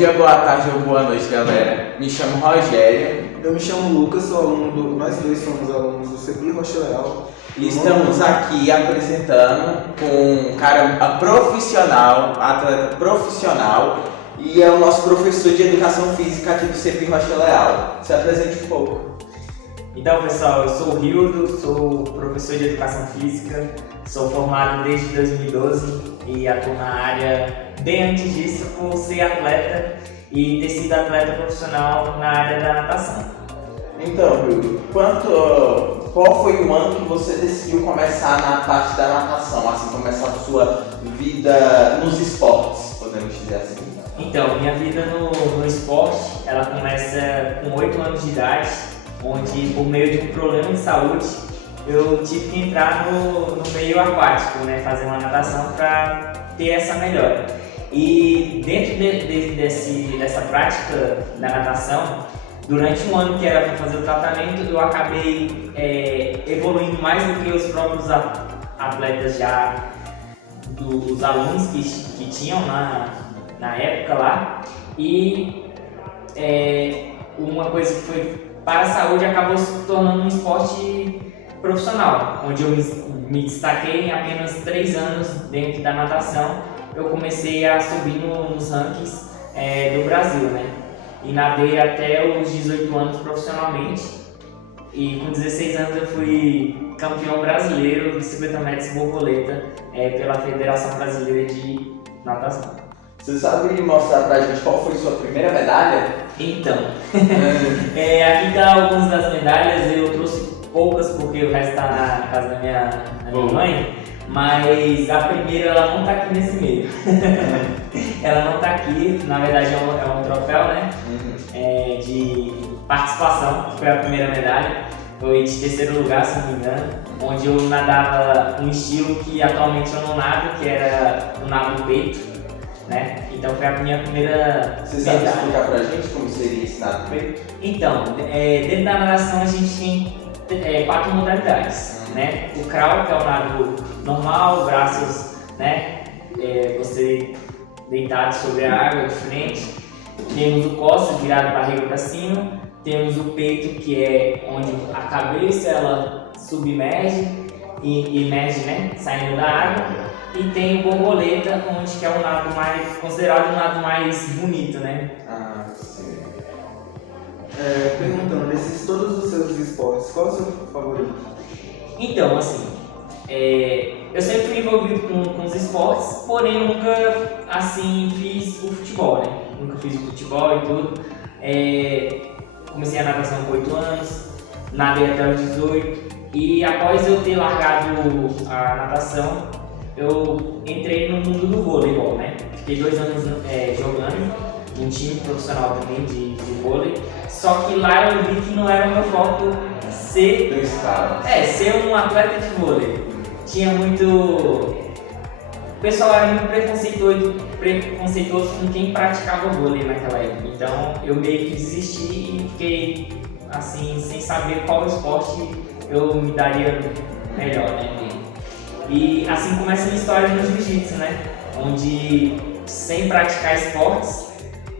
dia, boa tarde ou boa noite, galera. Me chamo Rogério. Eu me chamo Lucas, sou aluno nós dois somos alunos do CEPI Rocha Leal. E estamos aqui apresentando com um cara profissional, atleta profissional, e é o nosso professor de Educação Física aqui do CEPI Rocha Leal. Se apresente um pouco. Então, pessoal, eu sou o Rildo, sou professor de Educação Física, sou formado desde 2012 e atuo na área bem antes disso por ser atleta e ter sido atleta profissional na área da natação. Então, Rildo, qual foi o ano que você decidiu começar na parte da natação, assim, começar a sua vida nos esportes, podemos dizer assim? Então, minha vida no esporte, ela começa com 8 anos de idade, onde por meio de um problema de saúde eu tive que entrar no meio aquático, né, fazer uma natação para ter essa melhora. E dentro dessa prática da natação, durante um ano que era para fazer o tratamento, eu acabei evoluindo mais do que os próprios atletas já, dos alunos que tinham na época lá. E uma coisa que foi para a saúde acabou se tornando um esporte profissional, onde eu me destaquei em apenas 3 anos dentro da natação. Eu comecei a subir nos rankings do Brasil, né? E nadei até os 18 anos profissionalmente. E com 16 anos eu fui campeão brasileiro de 50 metros borboleta pela Federação Brasileira de Natação. Você sabe mostrar pra gente qual foi sua primeira medalha? Então, aqui tá algumas das medalhas, eu trouxe poucas porque o resto tá na casa da minha mãe, mas a primeira ela não tá aqui nesse meio. Ela não tá aqui, na verdade é um troféu, né? De participação, que foi a primeira medalha, foi de 3º lugar, se não me engano, onde eu nadava um estilo que atualmente eu não nado, que era o nado peito, né? Então foi a minha primeira Você sabe medalha. explicar pra gente como seria esse nado peito? Então, dentro da natação a gente tem 4 modalidades, né? O crawl, que é o nado normal, braços, né? Você deitado sobre a água de frente. Temos o costa, virado a barriga para cima. Temos o peito, que é onde a cabeça ela submerge e emerge, né? Saindo da água. E tem o borboleta, onde que é o nado mais considerado o nado mais bonito, né? Ah, sim. Perguntando, desses todos os seus esportes, qual é o seu favorito? Então, assim, eu sempre fui envolvido com os esportes, porém eu nunca, assim, fiz o futebol, né? Nunca fiz o futebol e tudo. Comecei a natação com 8 anos, nadei até os 18 e após eu ter largado a natação, eu entrei no mundo do voleibol, né? Fiquei 2 anos jogando num time profissional também de vôlei, só que lá eu vi que não era o meu foco ser um atleta de vôlei. Tinha muito... O pessoal era muito preconceituoso com quem praticava vôlei naquela época, então eu meio que desisti e fiquei assim, sem saber qual esporte eu me daria melhor, né? E assim começa a minha história no jiu-jitsu, né? Onde, sem praticar esportes,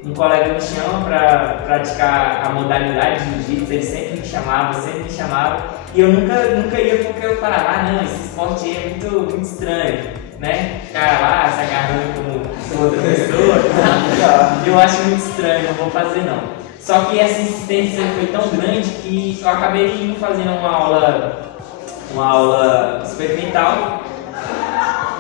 um colega me chama para praticar a modalidade de jiu-jitsu, ele sempre me chamava, e eu nunca ia porque eu falava, não, esse esporte aí é muito estranho, né? Ficar lá se agarrando com outra pessoa, eu acho muito estranho, não vou fazer não. Só que essa insistência foi tão grande que eu acabei indo fazendo uma aula experimental,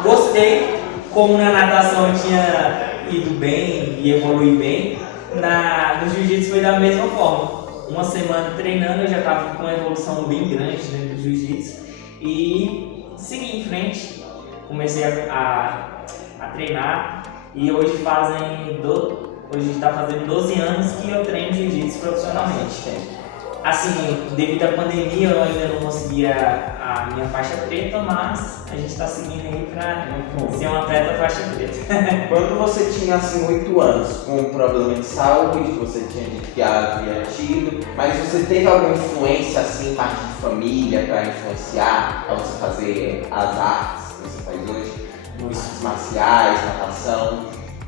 gostei, como na natação eu tinha ido bem e evoluí bem, no jiu-jitsu foi da mesma forma. Uma semana treinando eu já estava com uma evolução bem grande dentro do jiu-jitsu e segui em frente, comecei a treinar e hoje está fazendo 12 anos que eu treino jiu-jitsu profissionalmente. Assim, devido à pandemia eu ainda não conseguia a minha faixa preta, mas a gente está seguindo aí para ser um atleta faixa preta. Quando você tinha assim 8 anos, com um problema de saúde, você tinha dito que havia tido, mas você teve alguma influência assim, parte de família, para influenciar a você fazer as artes que você faz hoje? Artes marciais, natação?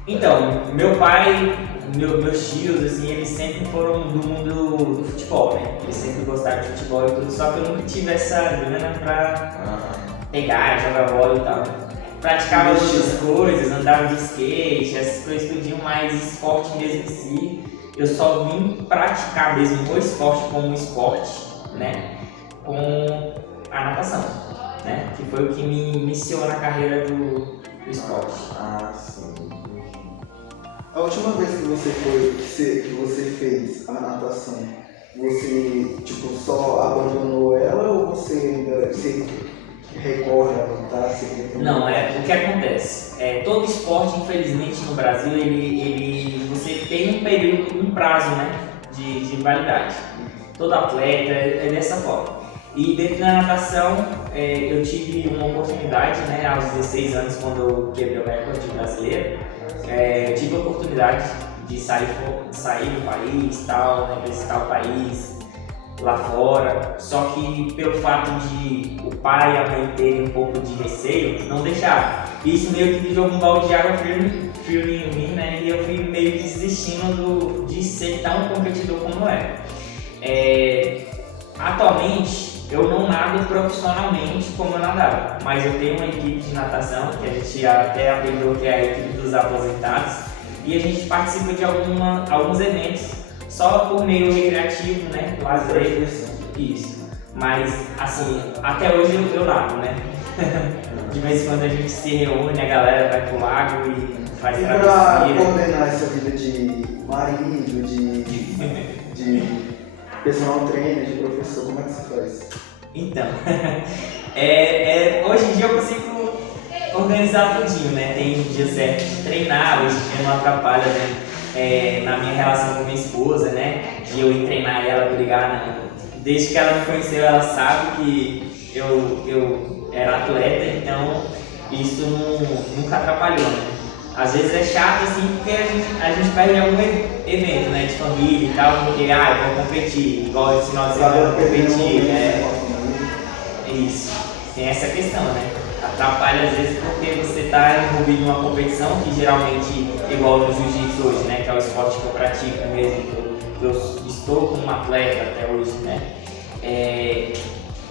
Então, meu pai meus tios, assim, eles sempre foram do mundo do futebol, né? Eles sempre gostaram de futebol e tudo, só que eu nunca tive essa grana pra pegar, jogar bola e tal. Praticava outras coisas, andava de skate, essas coisas tudinho, mas esporte mesmo em si, eu só vim praticar mesmo o esporte como esporte, né? Com a natação, né? Que foi o que me iniciou na carreira do esporte. Sim. A última vez que você fez a natação, você tipo só abandonou ela ou você ainda recorre a voltar? Não, o que acontece? Todo esporte, infelizmente, no Brasil, você tem um período, um prazo, né, de validade. Todo atleta é dessa forma. E dentro da natação, eu tive uma oportunidade, né, aos 16 anos, quando eu quebrei o recorde brasileiro, eu tive a oportunidade de sair do país, tal, né, visitar o país lá fora, só que pelo fato de o pai e a mãe terem um pouco de receio, não deixaram. Isso meio que jogou um balde de água firme em mim, né, e eu fui meio que desistindo de ser tão competidor como atualmente, eu não nado profissionalmente como eu nadava, mas eu tenho uma equipe de natação, que a gente até apelidou que é a equipe dos aposentados, e a gente participa de alguns eventos só por meio recreativo, né, lazer, isso. Mas, assim, até hoje eu nado, né? De vez em quando a gente se reúne, a galera vai pro lago e faz travessia. E pra coordenar essa vida de marido, de personal trainer, de professor, como é que você faz? Então, hoje em dia eu consigo organizar tudinho, né? Tem um dia certo de treinar, hoje em dia não atrapalha, né? Na minha relação com minha esposa, né? De eu ir treinar ela, brigar, né? Desde que ela me conheceu, ela sabe que eu era atleta, então isso nunca atrapalhou, né? Às vezes é chato assim porque a gente perde algum evento, né, de família e tal, porque eu vou competir, igual esse final de semana eu vou competir, né? Isso, tem essa questão, né? Atrapalha às vezes porque você está envolvido numa competição que geralmente, igual no jiu-jitsu hoje, né, que é o esporte que eu pratico mesmo, que eu estou como atleta até hoje, né?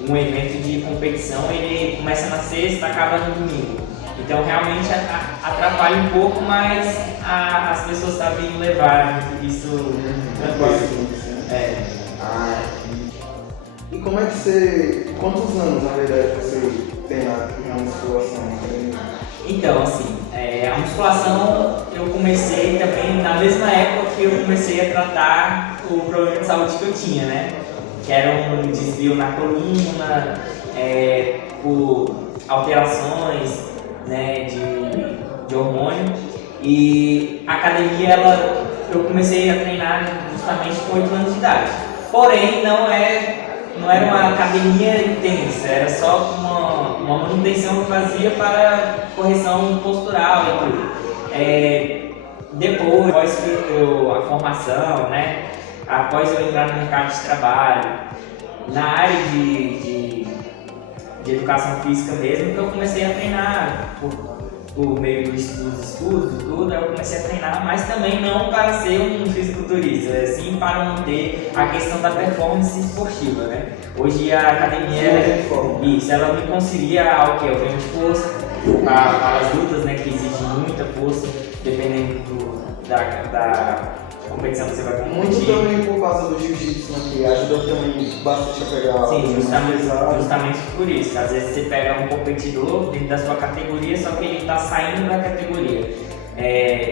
Um evento de competição, ele começa na sexta, acaba no domingo. Então realmente atrapalha um pouco, mas as pessoas sabem levar isso tranquilo. E como é que você. Quantos anos na verdade você tem na musculação? Então, assim, a musculação eu comecei também na mesma época que eu comecei a tratar o problema de saúde que eu tinha, né? Que era um desvio na coluna, por alterações, né, de hormônio. E a academia, eu comecei a treinar justamente com 8 anos de idade. Porém, não era uma academia intensa, era só uma manutenção que eu fazia para correção postural e tudo. Depois, após a formação, né, após eu entrar no mercado de trabalho, na área de educação física mesmo, que eu comecei a treinar por meio dos estudos e tudo, eu comecei a treinar, mas também não para ser um fisiculturista, sim para manter a questão da performance esportiva, né? Hoje a academia, ela me concilia ao que? Eu ganho de força para as lutas, né, que exigem muita força, dependendo da competição que você vai competir. Muito também por causa do jiu-jitsu, né, que ajuda também bastante a pegar. Sim, justamente por isso. Às vezes você pega um competidor dentro da sua categoria, só que ele está saindo da categoria.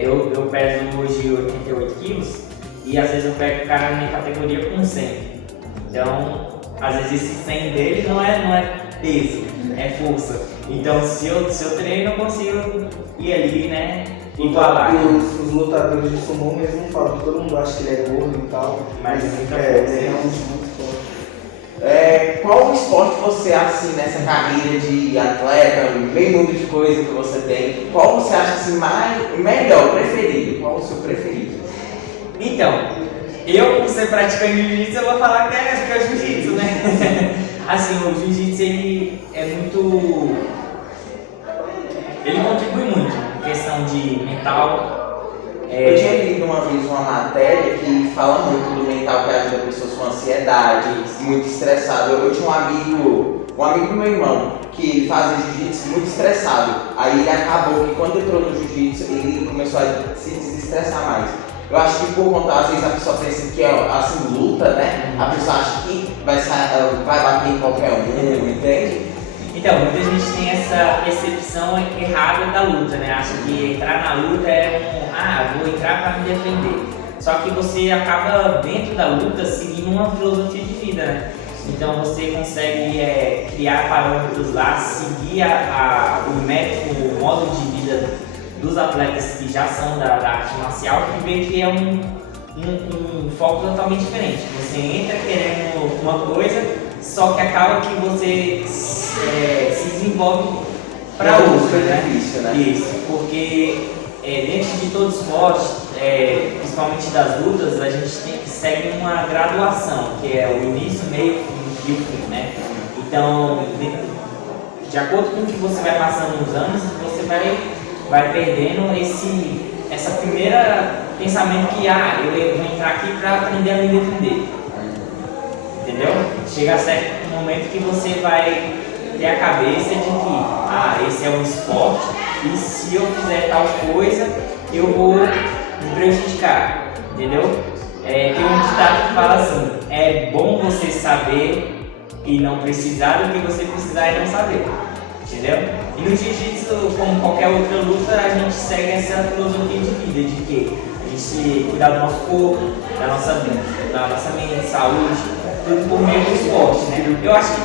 Eu peso hoje 88 quilos e às vezes eu pego o cara na minha categoria com 100. Então, às vezes esse 100 dele não é peso, é força. Então, se eu treino, eu consigo ir ali, né? Igualar. Os lutadores de sumô mesmo falam que todo mundo acha que ele é gordo e tal, mas ele é realmente muito forte. Qual esporte você, assim, nessa carreira de atleta, meio mundo de coisa que você tem, qual você acha assim, melhor, preferido? Qual o seu preferido? Então, eu, por ser praticante de jiu-jitsu, eu vou falar que é o jiu-jitsu, né? Assim, o jiu-jitsu, ele é muito... Ele contribui muito em questão de mental, Eu tinha lido uma vez uma matéria que fala muito do mental que ajuda pessoas com ansiedade, muito estressado. Eu tinha um amigo do meu irmão, que ele fazia jiu-jitsu muito estressado. Aí ele acabou que quando entrou no jiu-jitsu, ele começou a se desestressar mais. Eu acho que por conta, às vezes a pessoa pensa que é assim, luta, né? A pessoa acha que vai bater em qualquer um, entende? Então, muita gente tem essa percepção errada da luta, né? Acha que entrar na luta é vou entrar para me defender. Só que você acaba, dentro da luta, seguindo uma filosofia de vida, né? Então você consegue criar parâmetros lá, seguir o método, o modo de vida dos atletas que já são da arte marcial, que vê que é um foco totalmente diferente. Você entra querendo uma coisa, só que acaba que você se desenvolve para outra, né? Benefício, né? Isso, porque dentro de todo esporte, principalmente das lutas, a gente segue uma graduação, que é o início, meio e o fim, né? Então, de acordo com o que você vai passando nos anos, você vai perdendo essa primeira pensamento que eu vou entrar aqui para aprender a me defender. Entendeu? Chega a certo momento que você vai ter a cabeça de que esse é um esporte e se eu fizer tal coisa eu vou me prejudicar, entendeu? Tem um ditado que fala assim: é bom você saber e não precisar do que você precisar e não saber, entendeu? E no jiu-jitsu, como qualquer outra luta, a gente segue essa filosofia de vida, de que a gente cuidar do nosso corpo, da nossa mente, saúde, tudo por meio do esporte, né? Eu acho que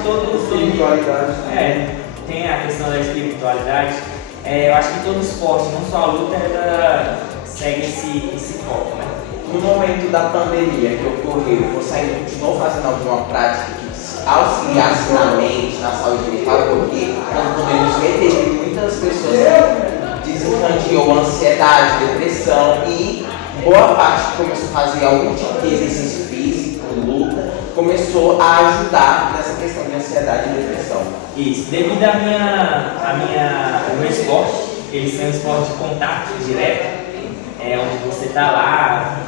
Espiritualidade. Tem a questão da espiritualidade. Eu acho que todo esporte, não só a luta, ela segue esse foco, né? No momento da pandemia que ocorreu, você continuou fazendo alguma prática que auxiliasse na mente, na saúde mental? Porque nós podemos ver, teve muitas pessoas que desencadeou ansiedade, depressão e boa parte que começou a fazer algum tipo de exercício físico, luta, começou a ajudar nessa questão de ansiedade e depressão. Isso, devido ao meu esporte, ele ser um esporte de contato direto, onde você está lá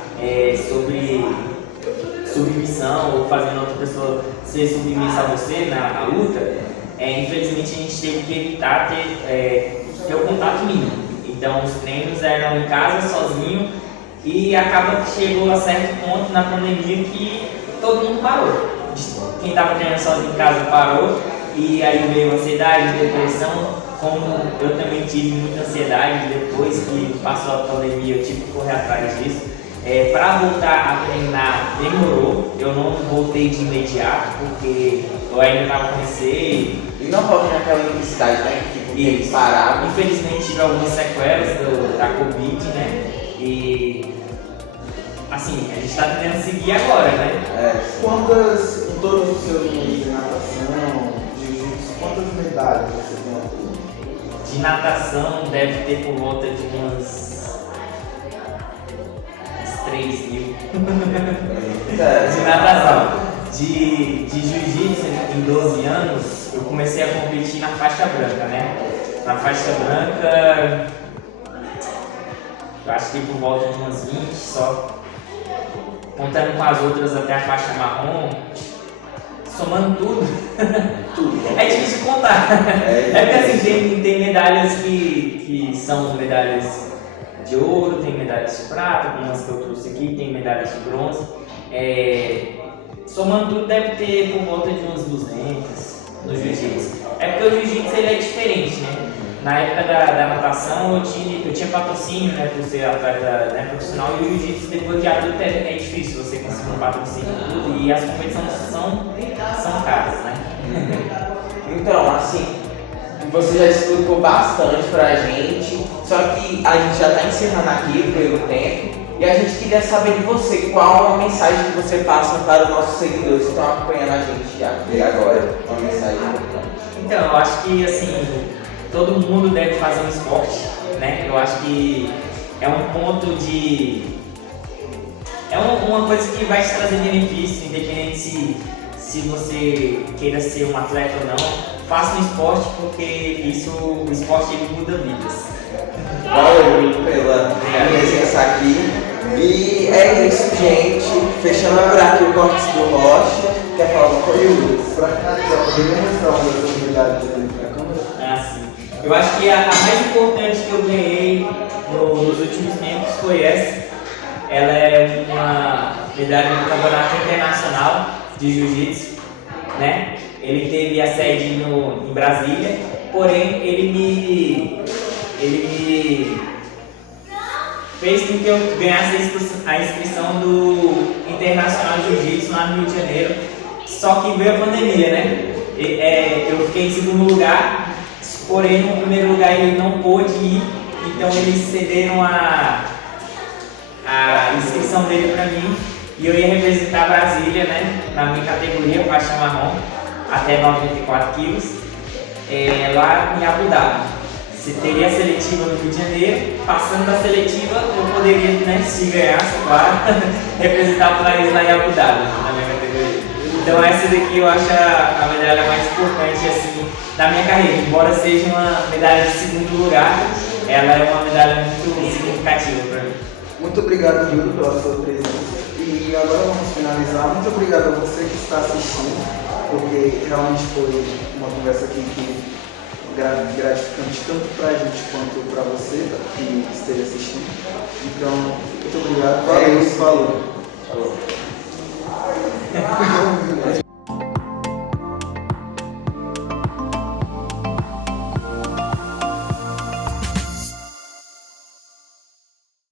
sobre submissão ou fazendo outra pessoa ser submissa a você na luta, infelizmente a gente teve que evitar ter o contato mínimo. Então os treinos eram em casa, sozinho, e acaba que chegou a certo ponto na pandemia que todo mundo parou. Quem estava treinando sozinho em casa parou, e aí veio ansiedade, depressão. Como eu também tive muita ansiedade depois que passou a pandemia, eu tive que correr atrás disso. Para voltar a treinar demorou, eu não voltei de imediato porque eu ainda estava com receio. E não volta naquela intensidade, né? Que eles pararam. Infelizmente tive algumas sequelas da Covid, né? E assim, a gente está tentando seguir agora, né? Quantas, em todos os seus níveis de natação, de jiu-jitsu, quantas medalhas você tem ao todo? De natação deve ter por volta de umas 3 mil. De natação. De jiu-jitsu, em 12 anos, eu comecei a competir na faixa branca, né? Na faixa branca, eu acho que por volta de umas 20 só. Contando com as outras até a faixa marrom, somando tudo. É difícil de contar. Porque assim, tem medalhas que são medalhas de ouro, tem medalhas de prata, como as que eu trouxe aqui, tem medalhas de bronze. Somando tudo deve ter por volta de uns 200 no jiu-jitsu. É porque o jiu-jitsu ele é diferente, né? Na época da natação eu tinha patrocínio, né, por ser atleta, né, profissional, e o jiu-jitsu depois de adulto é difícil você conseguir um patrocínio e tudo, e as competições são caras, né? Então, assim, você já explicou bastante pra gente, só que a gente já tá encerrando aqui pelo tempo, e a gente queria saber de você, qual a mensagem que você passa para os nossos seguidores que estão acompanhando a gente aqui agora, uma mensagem importante. Então, eu acho que, assim, todo mundo deve fazer um esporte, né? Eu acho que é um ponto de... É uma coisa que vai te trazer benefício, independente se você queira ser um atleta ou não. Faça um esporte porque o esporte ele muda vidas. Valeu pela presença aqui. E é isso, gente. Fechando por aqui o Cortes do Rocha. Quer falar alguma coisa? Pra finalizar, poderia mostrar uma das habilidades ali pra câmera? Ah, sim. Eu acho que a mais importante que eu ganhei nos últimos tempos foi essa. Ela é uma medalha do Campeonato Internacional de Jiu-Jitsu, né? Ele teve a sede em Brasília, porém ele me fez com que eu ganhasse a inscrição do Internacional de Jiu-Jitsu lá no Rio de Janeiro, só que veio a pandemia, né? Eu fiquei em segundo lugar, porém no primeiro lugar ele não pôde ir, então eles cederam a inscrição dele para mim e eu ia representar Brasília, né? Na minha categoria, faixa marrom, até 94 quilos, lá em Abu Dhabi. Você teria a seletiva no Rio de Janeiro, passando da seletiva eu poderia, né, se ganhasse, claro, representar o país lá em Abu Dhabi, na minha categoria. Então essa daqui eu acho a medalha mais importante assim, da minha carreira, embora seja uma medalha de segundo lugar, ela é uma medalha muito significativa para mim. Muito obrigado, Júlio, pela sua presença. E agora vamos finalizar. Muito obrigado a você que está assistindo, porque realmente foi uma conversa aqui que gratificante tanto para a gente quanto para você que esteja assistindo. Então, muito obrigado. Valeu, falou. Falou.